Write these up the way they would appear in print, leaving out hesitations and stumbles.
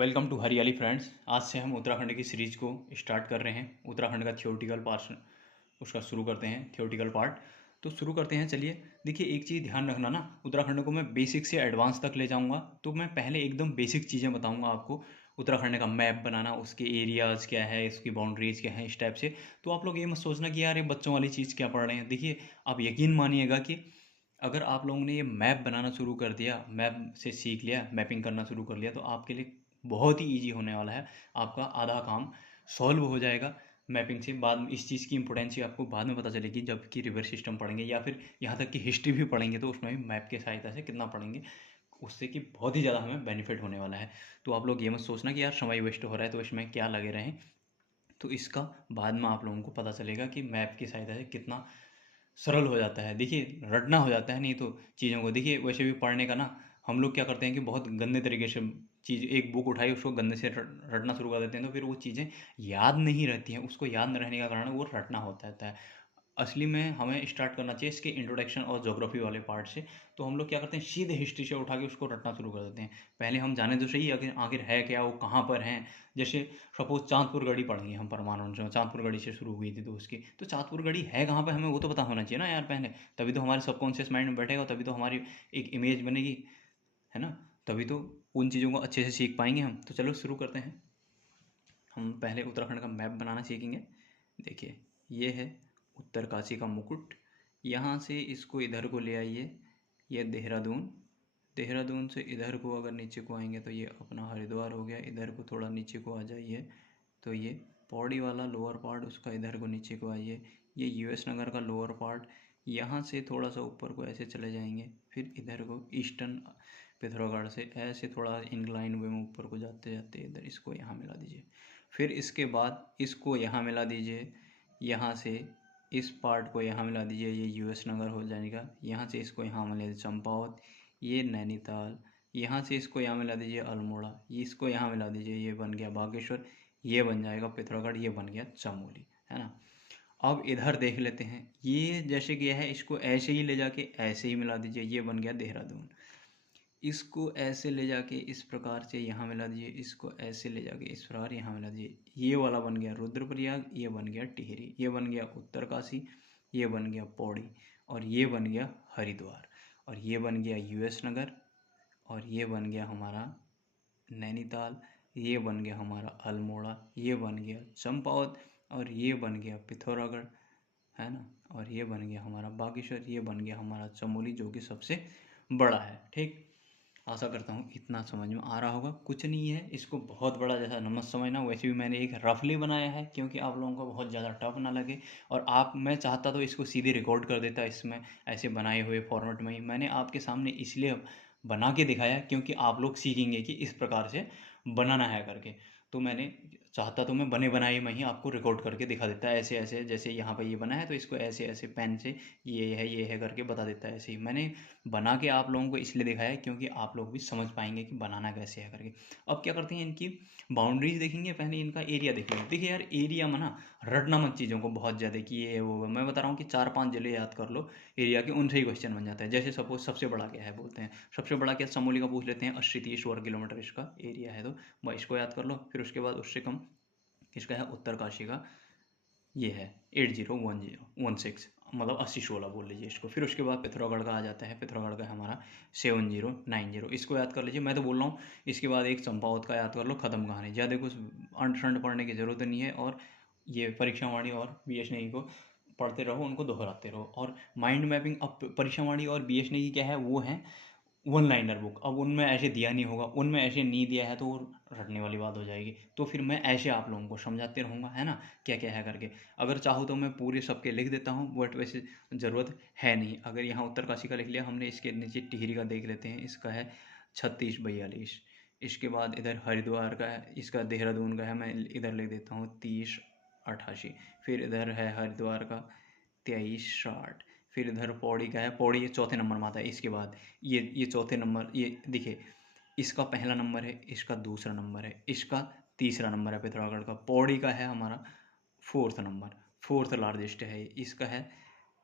Welcome to हरियाली friends. आज से हम उत्तराखंड की सीरीज को स्टार्ट कर रहे हैं। उत्तराखंड का थियोरटिकल पार्ट उसका शुरू करते हैं। थियोरटिकल पार्ट तो शुरू करते हैं। चलिए देखिए, एक चीज़ ध्यान रखना ना, उत्तराखंड को मैं बेसिक से एडवांस तक ले जाऊंगा। तो मैं पहले एकदम बेसिक चीज़ें बताऊंगा आपको। उत्तराखंड का मैप बनाना, उसके एरियाज़ क्या है, इसकी बाउंड्रीज़ क्या है, इस टाइप से। तो आप लोग ये मत सोचना कि यार ये बच्चों वाली चीज़ क्या पढ़ रहे हैं। देखिए, आप यकीन मानिएगा कि अगर आप लोगों ने ये मैप बनाना शुरू कर दिया, मैप से सीख लिया, मैपिंग करना शुरू कर लिया, तो आपके लिए बहुत ही ईजी होने वाला है। आपका आधा काम सॉल्व हो जाएगा मैपिंग से। बाद में इस चीज़ की इंपॉर्टेंसी आपको बाद में पता चलेगी, जबकि रिवर सिस्टम पढ़ेंगे या फिर यहाँ तक कि हिस्ट्री भी पढ़ेंगे, तो उसमें भी मैप की सहायता से कितना पढ़ेंगे, उससे कि बहुत ही ज़्यादा हमें बेनिफिट होने वाला है। तो आप लोग ये मत सोचना कि यार समय वेस्ट हो रहा है तो इसमें क्या लगे रहें। तो इसका बाद में आप लोगों को पता चलेगा कि मैप की सहायता से कितना सरल हो जाता है। देखिए, रटना हो जाता है नहीं तो चीज़ों को। देखिए, वैसे भी पढ़ने का ना, हम लोग क्या करते हैं कि बहुत गंदे तरीके से चीज़, एक बुक उठाई उसको गंदे से रटना शुरू कर देते हैं, तो फिर वो चीज़ें याद नहीं रहती हैं। उसको याद न रहने का कारण वो रटना होता है। असली में हमें स्टार्ट करना चाहिए इसके इंट्रोडक्शन और ज्योग्राफी वाले पार्ट से। तो हम लोग क्या करते हैं, सीधे हिस्ट्री से उठा के उसको रटना शुरू कर देते हैं। पहले हम जाने तो सही आखिर आखिर है क्या, वो कहाँ पर हैं। जैसे सपोज चांदपुर गढ़ी पढ़ेंगे हम, परमाणु जो चांदपुर गढ़ी से शुरू हुई थी, तो उसकी तो चांदपुर गढ़ी है कहाँ पर, हमें वो तो पता होना चाहिए ना यार पहले। तभी तो हमारे सबकॉन्शियस माइंड में बैठेगा, तभी तो हमारी एक इमेज बनेगी, है ना। तभी तो उन चीज़ों को अच्छे से सीख पाएंगे हम। तो चलो शुरू करते हैं। हम पहले उत्तराखंड का मैप बनाना सीखेंगे। देखिए, ये है उत्तरकाशी का मुकुट। यहाँ से इसको इधर को ले आइए, ये देहरादून। देहरादून से इधर को अगर नीचे को आएंगे तो ये अपना हरिद्वार हो गया। इधर को थोड़ा नीचे को आ जाइए तो ये पौड़ी वाला लोअर पार्ट, उसका इधर को नीचे को आइए, ये यूएस नगर का लोअर पार्ट। यहाँ से थोड़ा सा ऊपर को ऐसे चले जाएंगे, फिर इधर को ईस्टर्न पिथौरागढ़ से ऐसे थोड़ा इंक्लाइन वे में ऊपर को जाते जाते इधर इसको यहाँ मिला दीजिए। फिर इसके बाद इसको यहाँ मिला दीजिए, यहाँ से इस पार्ट को यहाँ मिला दीजिए, ये यूएस नगर हो जाएगा। यहाँ से इसको यहाँ मिला दीजिए चंपावत, ये नैनीताल। यहाँ से इसको यहाँ मिला दीजिए अल्मोड़ा, इसको यहाँ मिला दीजिए, ये बन गया बागेश्वर, ये बन जाएगा पिथौरागढ़, ये बन गया चमोली, है ना। अब इधर देख लेते हैं, ये जैसे कि है, इसको ऐसे ही ले जाके ऐसे ही मिला दीजिए, ये बन गया देहरादून। इसको ऐसे ले जाके इस प्रकार से यहाँ मिला दीजिए, इसको ऐसे ले जाके इस प्रकार यहाँ मिला दीजिए, ये वाला बन गया रुद्रप्रयाग, ये बन गया टिहरी, ये बन गया उत्तरकाशी, ये बन गया पौड़ी, और ये बन गया हरिद्वार, और ये बन गया यूएस नगर, और ये बन गया हमारा नैनीताल, ये बन गया हमारा अल्मोड़ा, ये बन गया चंपावत, और ये बन गया पिथौरागढ़, है ना। और ये बन गया हमारा बागेश्वर, ये बन गया हमारा चमोली, जो कि सबसे बड़ा है। ठीक, आशा करता हूँ इतना समझ में आ रहा होगा। कुछ नहीं है, इसको बहुत बड़ा जैसा न मत समझना। वैसे भी मैंने एक रफली बनाया है, क्योंकि आप लोगों को बहुत ज़्यादा टफ ना लगे। और आप, मैं चाहता तो इसको सीधे रिकॉर्ड कर देता इसमें, ऐसे बनाए हुए फॉर्मेट में ही। मैंने आपके सामने इसलिए बना के दिखाया क्योंकि आप लोग सीखेंगे कि इस प्रकार से बनाना है करके। तो मैंने चाहता तो मैं बने बनाए में ही आपको रिकॉर्ड करके दिखा देता है, ऐसे ऐसे, जैसे यहाँ पर ये बना है तो इसको ऐसे ऐसे पेन से ये है करके बता देता है। ऐसे ही मैंने बना के आप लोगों को इसलिए दिखाया है क्योंकि आप लोग भी समझ पाएंगे कि बनाना कैसे है करके। अब क्या करते हैं, इनकी बाउंड्रीज देखेंगे, पहले इनका एरिया देखेंगे। देखिए यार, एरिया में ना रटना मत चीज़ों को बहुत ज़्यादा कि ये वो। मैं बता रहा हूँ कि 4-5 जिले याद कर लो एरिया के, उनसे ही क्वेश्चन बन जाता है। जैसे सपोज सबसे बड़ा क्या है बोलते हैं, सबसे बड़ा क्या, चमोली का पूछ लेते हैं, 80-30 वर्ग किलोमीटर इसका एरिया है, तो भाई इसको याद कर लो। फिर उसके बाद उससे कम इसका है उत्तरकाशी का, ये है 801016, मतलब 8016 बोल लीजिए इसको। फिर उसके बाद पिथौरागढ़ का आ जाता है, पिथौरागढ़ का हमारा 7090, इसको याद कर लीजिए। मैं तो बोल रहा हूँ इसके बाद एक चंपावत का याद कर लो, ख़त्म कहानी। ज़्यादा कुछ अंट शंट पढ़ने की ज़रूरत नहीं है। और ये परीक्षावाणी और बीएसनी को पढ़ते रहो, उनको दोहराते रहो। और माइंड मैपिंग, अब परीक्षावाणी और बीएसनी की क्या है, वो है वन लाइनर बुक। अब उनमें ऐसे दिया नहीं होगा, उनमें ऐसे नहीं दिया है तो वो रटने वाली बात हो जाएगी। तो फिर मैं ऐसे आप लोगों को समझाते रहूँगा, है ना, क्या क्या है करके। अगर चाहो तो मैं पूरे सबके लिख देता हूँ, बट वैसे ज़रूरत है नहीं। अगर यहाँ उत्तरकाशी का लिख लिया हमने, इसके नीचे टिहरी का देख लेते हैं, इसका है 3642। इसके बाद इधर हरिद्वार का है, इसका देहरादून का है, मैं इधर लिख देता हूँ 3088। फिर इधर है हरिद्वार का 2360। फिर इधर पौड़ी का है, पौड़ी ये चौथे नंबर में आता है। इसके बाद ये चौथे नंबर, ये देखिए, इसका पहला नंबर है, इसका दूसरा नंबर है, इसका तीसरा नंबर है पिथौरागढ़ का। पौड़ी का है हमारा फोर्थ नंबर, फोर्थ लार्जेस्ट है। इसका है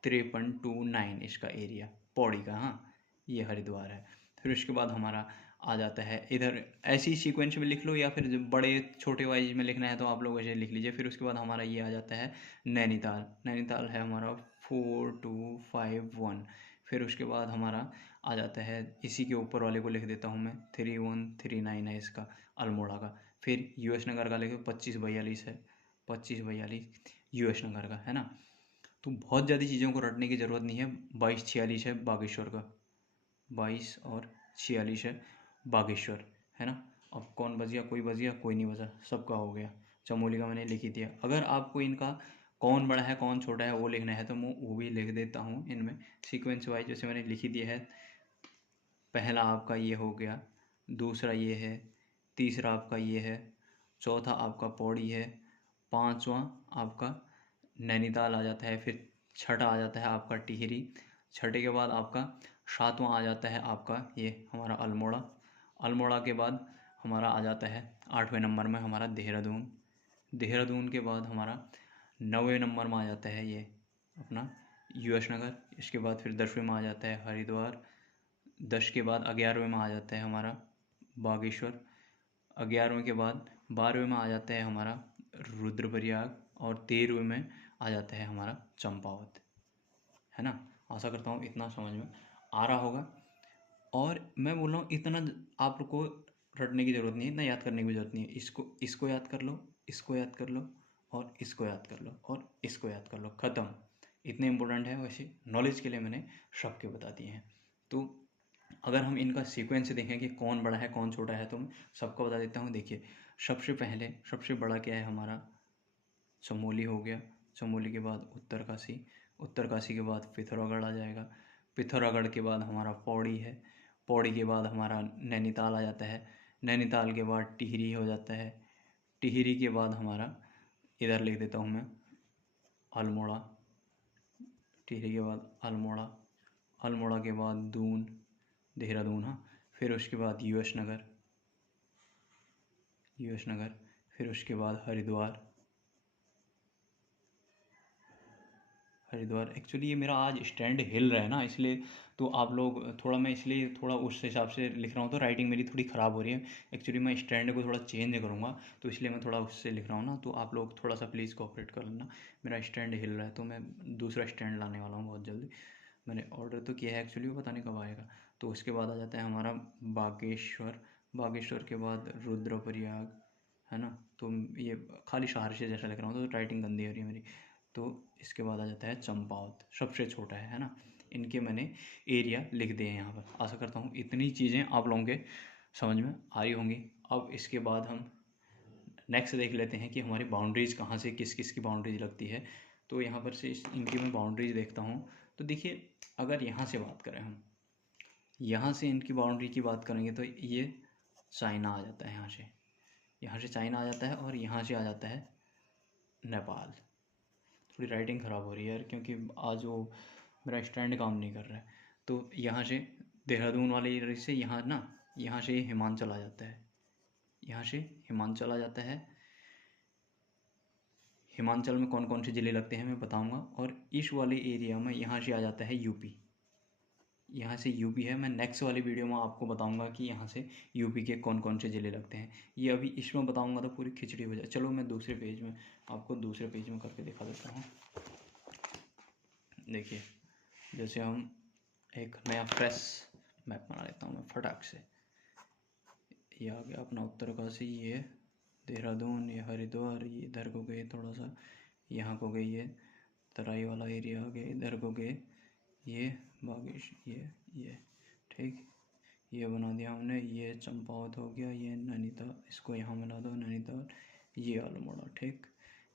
5329 इसका एरिया पौड़ी का। हाँ, ये हरिद्वार है। फिर उसके बाद हमारा आ जाता है इधर। ऐसी सीक्वेंस में लिख लो या फिर बड़े छोटे वाइज में लिखना है तो आप लोग ऐसे लिख लीजिए। फिर उसके बाद हमारा ये आ जाता है नैनीताल। नैनीताल है हमारा 4251। फिर उसके बाद हमारा आ जाता है, इसी के ऊपर वाले को लिख देता हूँ मैं, 3139 है इसका, अल्मोड़ा का। फिर यूएस नगर का लिखो 2542 है, 2542 यूएस नगर का है ना। तो बहुत ज़्यादा चीज़ों को रटने की ज़रूरत नहीं है। 2246 है बागेश्वर का, 22 और 46 है बागेश्वर, है ना। अब कौन बच गया, कोई बच गया, कोई नहीं बचा, सबका हो गया। चमोली का मैंने लिख ही दिया। अगर आपको इनका कौन बड़ा है कौन छोटा है वो लिखना है तो मैं वो भी लिख देता हूँ इनमें सीक्वेंस वाइज, जैसे मैंने लिख ही दिया है। पहला आपका ये हो गया, दूसरा ये है, तीसरा आपका ये है, चौथा आपका पौड़ी है, पांचवा आपका नैनीताल आ जाता है, फिर छठा आ जाता है आपका टिहरी, छठे के बाद आपका सातवां आ जाता है आपका ये हमारा अल्मोड़ा। अल्मोड़ा के बाद हमारा आ जाता है 8वें नंबर में हमारा देहरादून। देहरादून के बाद हमारा 9वें नंबर में आ जाता है ये अपना यूएस नगर। इसके बाद फिर 10वें में आ जाता है हरिद्वार। 10 के बाद 11वें में आ जाता है हमारा बागेश्वर। 11वें के बाद 12वें में आ जाता है हमारा रुद्रप्रयाग। और 13वें में आ जाता है हमारा चंपावत, है ना। आशा करता हूँ इतना समझ में आ रहा होगा। और मैं बोल रहा हूँ इतना आपको रटने की ज़रूरत नहीं है, इतना याद करने की ज़रूरत नहीं है। इसको याद कर लो, इसको याद कर लो, और इसको याद कर लो, और इसको याद कर लो, ख़त्म। इतने इंपॉर्टेंट है, वैसे नॉलेज के लिए मैंने सबके बता दिए हैं। तो अगर हम इनका सीक्वेंस देखें कि कौन बड़ा है कौन छोटा है तो मैं सबको बता देता हूँ। देखिए, सबसे पहले सबसे बड़ा क्या है हमारा, चमोली हो गया। चमोली के बाद उत्तरकाशी। उत्तरकाशी के बाद पिथौरागढ़ आ जाएगा। पिथौरागढ़ के बाद हमारा पौड़ी है। पौड़ी के बाद हमारा नैनीताल आ जाता है। नैनीताल के बाद टिहरी हो जाता है। टिहरी के बाद हमारा इधर लिख देता हूँ मैं अल्मोड़ा। टिहरी के बाद अल्मोड़ा। अल्मोड़ा के बाद दून, देहरादून, हाँ। फिर उसके बाद यूएस नगर, यूएस नगर। फिर उसके बाद हरिद्वार। हरिद्वार एक्चुअली ये मेरा आज स्टैंड हिल रहा है ना, इसलिए तो आप लोग थोड़ा, मैं इसलिए थोड़ा उस हिसाब से लिख रहा हूँ, तो राइटिंग मेरी थोड़ी ख़राब हो रही है। एक्चुअली मैं स्टैंड को थोड़ा चेंज करूँगा तो इसलिए मैं थोड़ा उससे लिख रहा हूँ ना, तो आप लोग थोड़ा सा प्लीज़ कोऑपरेट कर लेना। मेरा स्टैंड हिल रहा है तो मैं दूसरा स्टैंड लाने वाला हूँ बहुत जल्दी। मैंने ऑर्डर तो किया है एक्चुअली, वो पता नहीं कब आएगा। तो उसके बाद आ जाता है हमारा बागेश्वर। बागेश्वर के बाद रुद्रप्रयाग, है ना। तो ये खाली सहारसे जैसा लिख रहा हूँ तो राइटिंग गंदी हो रही है मेरी। तो इसके बाद आ जाता है चंपावत, सबसे छोटा है ना। इनके मैंने एरिया लिख दिए हैं यहाँ पर। आशा करता हूँ इतनी चीज़ें आप लोगों के समझ में आ रही होंगी। अब इसके बाद हम नेक्स्ट देख लेते हैं कि हमारी बाउंड्रीज़ कहाँ से किस किस की बाउंड्रीज लगती है। तो यहाँ पर से इनकी मैं बाउंड्रीज देखता हूँ। तो देखिए, अगर यहाँ से बात करें हम, यहाँ से इनकी बाउंड्री की बात करेंगे तो ये चाइना आ जाता है यहाँ से। यहाँ से चाइना आ जाता है और यहाँ से आ जाता है नेपाल। थोड़ी राइटिंग ख़राब हो रही है यार, क्योंकि आज वो मेरा स्टैंड काम नहीं कर रहा है। तो यहाँ से देहरादून वाले एरिया से यहाँ ना, यहाँ से हिमाचल आ जाता है। यहाँ से हिमाचल आ जाता है। हिमाचल में कौन कौन से ज़िले लगते हैं मैं बताऊंगा। और इस वाले एरिया में यहाँ से आ जाता है यूपी। यहाँ से यूपी है। मैं नेक्स्ट वाली वीडियो में आपको बताऊंगा कि यहाँ से यूपी के कौन कौन से ज़िले लगते हैं। ये अभी इसमें बताऊंगा तो पूरी खिचड़ी हो जाए। चलो मैं दूसरे पेज में आपको दूसरे पेज में करके दिखा देता हूँ। देखिए, जैसे हम एक नया फ्रेश मैप बना लेता हूँ मैं फटाक से। ये आ गया अपना उत्तरकाशी, ये देहरादून, ये हरिद्वार, ये इधर को गए थोड़ा सा, यहाँ को गए ये तराई वाला एरिया आ गया, इधर को गए ये बागेश, ये ठीक, ये बना दिया हमने। ये चंपावत हो गया, ये नैनीताल, इसको यहाँ मिला दो नैनीताल, ये अल्मोड़ा ठीक।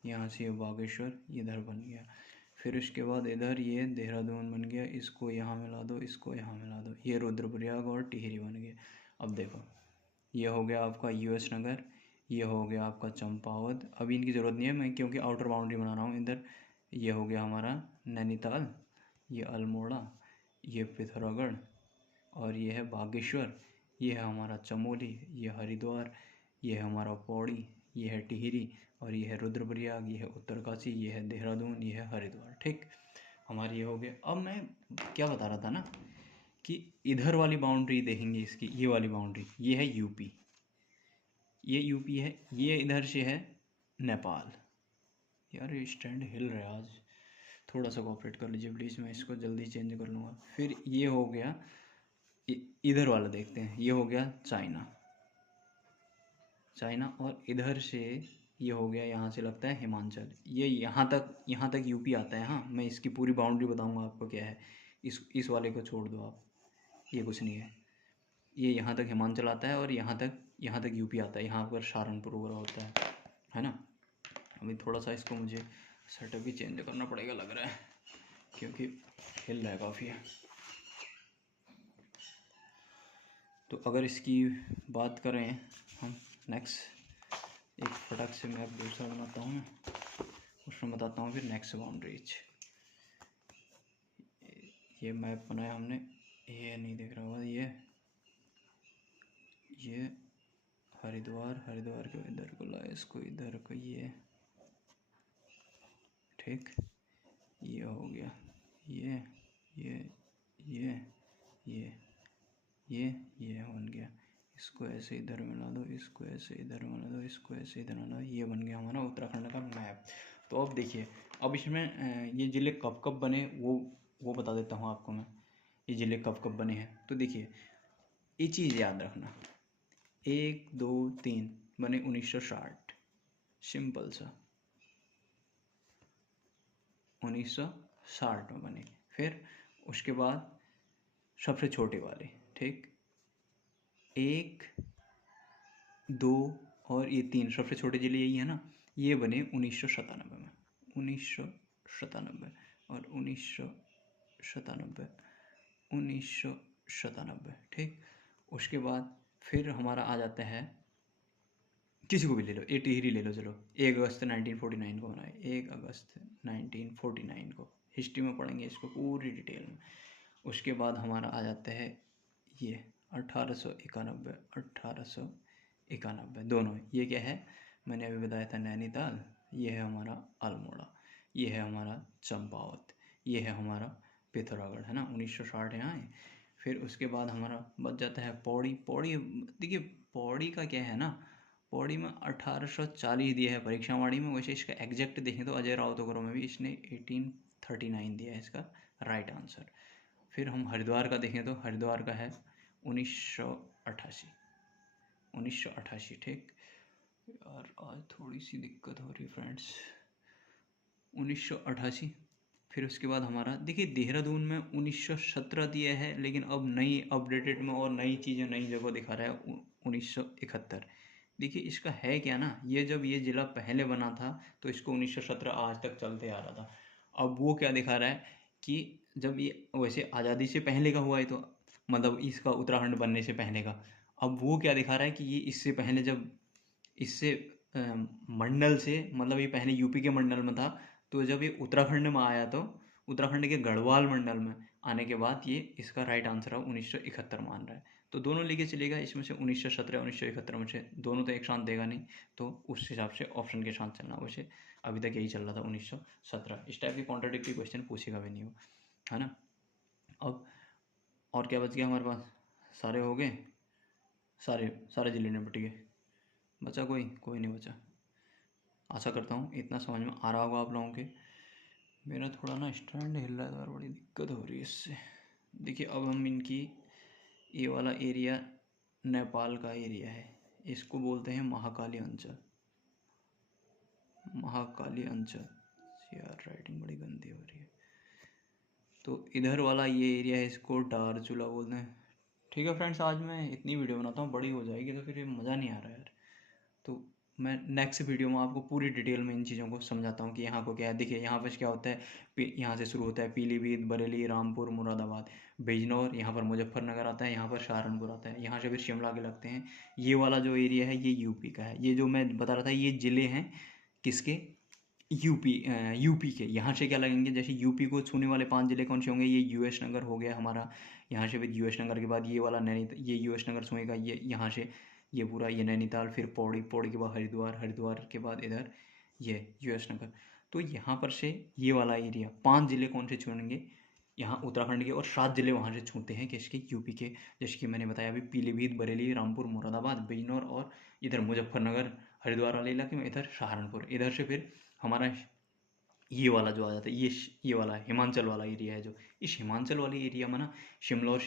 यहाँ से ये बागेश्वर इधर बन गया। फिर उसके बाद इधर ये देहरादून बन गया, इसको यहाँ मिला दो, इसको यहाँ मिला दो, ये रुद्रप्रयाग और टिहरी बन गया। अब देखो, ये हो गया आपका यूएस नगर, ये हो गया आपका चंपावत। अभी इनकी ज़रूरत नहीं है मैं, क्योंकि आउटर बाउंड्री बना रहा हूँ इधर। ये हो गया हमारा नैनीताल, ये अल्मोड़ा, ये पिथौरागढ़, और ये है बागेश्वर, ये है हमारा चमोली, ये हरिद्वार, ये है हमारा पौड़ी, ये है टिहरी, और ये है रुद्रप्रयाग, ये है उत्तरकाशी, ये है देहरादून, ये है हरिद्वार ठीक। हमारे ये हो गए। अब मैं क्या बता रहा था ना कि इधर वाली बाउंड्री देखेंगे इसकी, ये वाली बाउंड्री, ये है यूपी, ये यूपी है, ये इधर से है नेपाल। यार ये स्टैंड हिल रहा है आज, थोड़ा सा कोऑपरेट कर लीजिए प्लीज़, मैं इसको जल्दी चेंज कर लूँगा। फिर ये हो गया, इधर वाला देखते हैं, ये हो गया चाइना, चाइना, और इधर से ये हो गया, यहाँ से लगता है हिमाचल, ये यहाँ तक यूपी आता है। हाँ, मैं इसकी पूरी बाउंड्री बताऊँगा आपको क्या है, इस वाले को छोड़ दो आप, ये कुछ नहीं है, ये यहाँ तक हिमाचल आता है और यहाँ तक यूपी आता है, यहाँ पर सहारनपुर वगैरह होता है ना। अभी थोड़ा सा इसको मुझे सेटअप भी चेंज करना पड़ेगा लग रहा है, क्योंकि हिल रहा है काफ़ी है। तो अगर इसकी बात करें हम नेक्स्ट, एक फटाक से मैप दूसरा बनाता हूँ मैं, उसमें बताता हूँ फिर नेक्स्ट बाउंड्रीज। ये मैप बनाया हमने, ये नहीं देख रहा होगा, ये हरिद्वार को इधर को लाया, इसको इधर को, ये ठीक, ये हो गया, ये बन गया, इसको ऐसे इधर मिला दो, इसको ऐसे इधर मिला दो, इसको ऐसे इधर मिला दो, ये बन गया हमारा उत्तराखंड का मैप। तो अब देखिए, अब इसमें ये ज़िले कब कब बने वो बता देता हूँ आपको मैं, ये ज़िले कब कब बने हैं। तो देखिए, ये चीज़ याद रखना, 1 2 3 बने 1960, सिंपल सा, 1960 में बने। फिर उसके बाद सबसे छोटे वाले, ठीक, 1 2 और ये 3 सबसे छोटे जिले यही है ना, ये बने 1997 में, 1997 और 1997, ठीक। उसके बाद फिर हमारा आ जाता है, किसी को भी ले लो, ए टिहरी ले लो, चलो 1 अगस्त 1949 को बनाए, 1 अगस्त 1949 को, हिस्ट्री में पढ़ेंगे इसको पूरी डिटेल में। उसके बाद हमारा आ जाता है ये 1891 दोनों, ये क्या है, मैंने अभी बताया था नैनीताल, ये है हमारा अल्मोड़ा, ये है हमारा चंपावत, ये है हमारा पिथौरागढ़, है ना। 1960 यहाँ है। फिर उसके बाद हमारा बच जाता है पौड़ी। देखिए पौड़ी का क्या है ना, पौड़ी में 1840 दिया है परीक्षावाड़ी में, वैसे इसका एग्जैक्ट देखें तो अजय राउतोगरो में भी इसने 1839 दिया है इसका राइट आंसर। फिर हम हरिद्वार का देखें तो हरिद्वार का है 1988, ठीक। यार आज थोड़ी सी दिक्कत हो रही है फ्रेंड्स, 1988। फिर उसके बाद हमारा देखिए देहरादून में 1917 दिया है, लेकिन अब नई अपडेटेड में और नई चीज़ें नई जगह दिखा रहा है 1971। देखिए इसका है क्या ना, ये जब ये ज़िला पहले बना था तो इसको 1917 आज तक चलते आ रहा था। अब वो क्या दिखा रहा है कि जब ये वैसे आज़ादी से पहले का हुआ है, तो मतलब इसका उत्तराखंड बनने से पहले का, अब वो क्या दिखा रहा है कि ये इससे पहले जब इससे मंडल से, मतलब ये पहले यूपी के मंडल में था, तो जब ये उत्तराखंड में आया तो उत्तराखंड के गढ़वाल मंडल में आने के बाद ये इसका राइट आंसर है 1971 मान रहा है। तो दोनों लेके चलेगा, इसमें से 1917 1971 में से दोनों तो एक साथ देगा नहीं, तो उस हिसाब से ऑप्शन के साथ चलना। वैसे अभी तक यही चल रहा था 1917, इस टाइप के कॉन्ट्राडिक्टरी क्वेश्चन पूछेगा भी नहीं वो, है ना। अब और क्या बच गया हमारे पास, सारे हो गए, सारे जिले निपट गए, बचा कोई नहीं बचा। आशा करता हूँ इतना समझ में आ रहा होगा आप लोगों के। मेरा थोड़ा ना स्टैंड हिल रहा है यार, बड़ी दिक्कत हो रही है इससे। देखिए अब हम इनकी, ये वाला एरिया नेपाल का एरिया है, इसको बोलते हैं महाकाली अंचल, यार राइटिंग बड़ी गंदी हो रही है। तो इधर वाला ये एरिया है, इसको दार्चुला बोलते हैं। ठीक है फ्रेंड्स, आज मैं इतनी वीडियो बनाता हूँ, बड़ी हो जाएगी तो फिर ये मज़ा नहीं आ रहा यार। तो मैं नेक्स्ट वीडियो में आपको पूरी डिटेल में इन चीज़ों को समझाता हूँ कि यहाँ को क्या है। देखिए यहाँ पर क्या होता है, यहाँ से शुरू होता है पीलीभीत, बरेली, रामपुर, मुरादाबाद, बिजनौर, यहाँ पर मुजफ्फरनगर आता है, यहाँ पर सहारनपुर आता है, यहाँ से फिर शिमला के लगते हैं। ये वाला जो एरिया है ये यूपी का है। ये जो मैं बता रहा था ये ज़िले हैं किसके, यूपी के। यहाँ से क्या लगेंगे, जैसे यूपी को छूने वाले 5 ज़िले कौन से होंगे, ये यूएस नगर हो गया हमारा, यहाँ से फिर यूएस नगर के बाद ये वाला नैनीताल, ये यूएस नगर छुएगा, ये यहाँ से ये पूरा ये नैनीताल, फिर पौड़ी के बाद हरिद्वार के बाद इधर ये यूएस नगर। तो यहाँ पर से ये वाला एरिया 5 ज़िले कौन से छूएंगे, यहाँ उत्तराखंड के और 7 ज़िले वहाँ से छूते हैं किसके, यूपी के, जैसे कि मैंने बताया अभी पीलीभीत, बरेली, रामपुर, मुरादाबाद, बिजनौर और इधर मुजफ्फरनगर, हरिद्वार वाले इलाके में, इधर सहारनपुर। इधर से फिर हमारा ये वाला जो आ जाता है, ये वाला हिमाचल वाला एरिया है जो, इस हिमाचल वाले एरिया में ना शिमला और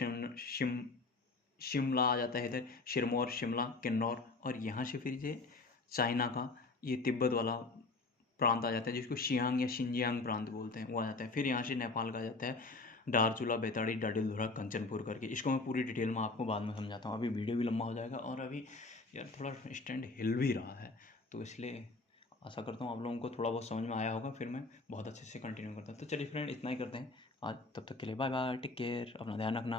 शिमला आ जाता है इधर, सिरमौर, शिमला, किन्नौर, और यहाँ से फिर ये चाइना का ये तिब्बत वाला प्रांत आ जाता है जिसको शियांग या शिंजियांग प्रांत बोलते हैं, वो आ जाता है। फिर यहाँ से नेपाल का आ जाता है दारचूला, बेताड़ी, डाडिलधुरा, कंचनपुर करके। इसको मैं पूरी डिटेल में आपको बाद में समझाता हूँ, अभी वीडियो भी लंबा हो जाएगा और अभी यार थोड़ा स्टैंड हिल भी रहा है, तो इसलिए आशा करता हूँ आप लोगों को थोड़ा बहुत समझ में आया होगा। फिर मैं बहुत अच्छे से कंटिन्यू करता हूँ। तो चलिए फ्रेंड, इतना ही करते हैं आज, तब तक के लिए बाय बाय, टेक केयर, अपना ध्यान रखना।